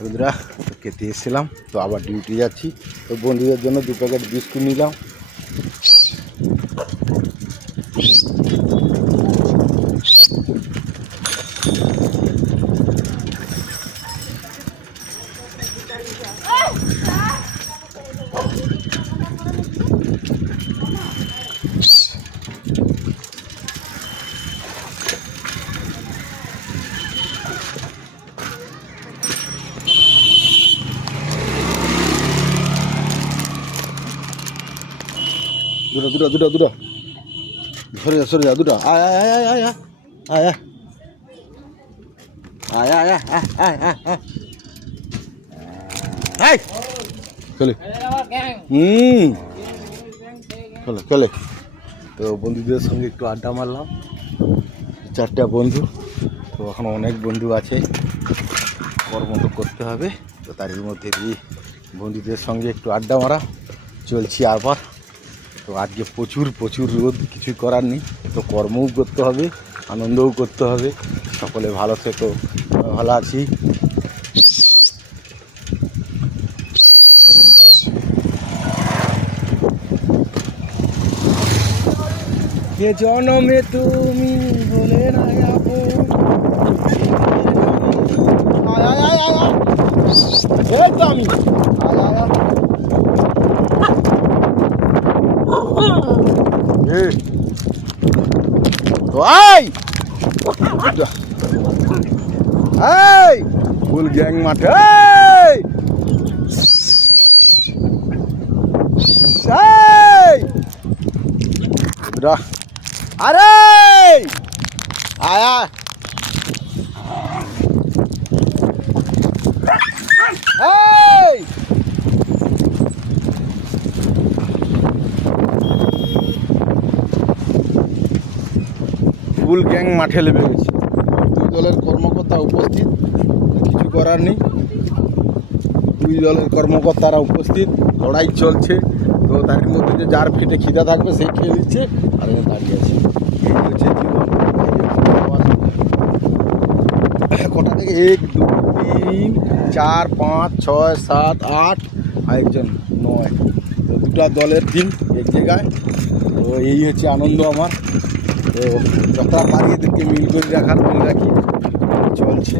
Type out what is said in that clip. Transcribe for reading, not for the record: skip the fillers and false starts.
বন্ধুরা খেতে এসেছিলাম, তো আবার ডিউটি যাচ্ছি। তো বন্ধুদের জন্য 2 প্যাকেট বিস্কুট নিলাম। দুটো সরে যা দুটো আয় আয় আয় আয় আয় আয় আয় আয় আয় আয় আয় চলে চলে চলে। তো বন্ধুদের সঙ্গে একটু আড্ডা মারলাম, 4টা বন্ধু। তো এখন অনেক বন্ধু আছে, কর্ম তো করতে হবে। তো তারই মধ্যে দিয়ে বন্ধুদের সঙ্গে একটু আড্ডা মারা চলছি আবার। তো আজকে প্রচুর রোদ, কিছু করার নেই। তো কর্মও করতে হবে, আনন্দও করতে হবে। সকলে ভালো থেকো, ভালো আছি। কে জনমে তুমি বলে না আপন। আয় আয় আয় আয় এই তো আমি আয় আয় আয় তো আয় এই ফুল গ্যাং মাঠে আরে আয়া এই ফুল গ্যাং মাঠে লেবে গেছে। 2 দলের কর্মকর্তা উপস্থিত, কিছু করার নেই। 2 দলের কর্মকর্তারা উপস্থিত, লড়াই চলছে। তো তার মধ্যে যে যার ফিটে খিদা থাকবে সেই খেয়ে নিচ্ছে, আর এখানে দাঁড়িয়ে আছে। এই হচ্ছে জীবন। কটা থেকে 1 2 3 4 5 6 7 8 আরেকজন 9। তো 2টা দলের টিম এক জায়গায়। তো এই হচ্ছে আনন্দ আমার। তো যতটা পারি এদেরকে মিল করে রাখার মনে রাখি চলছে।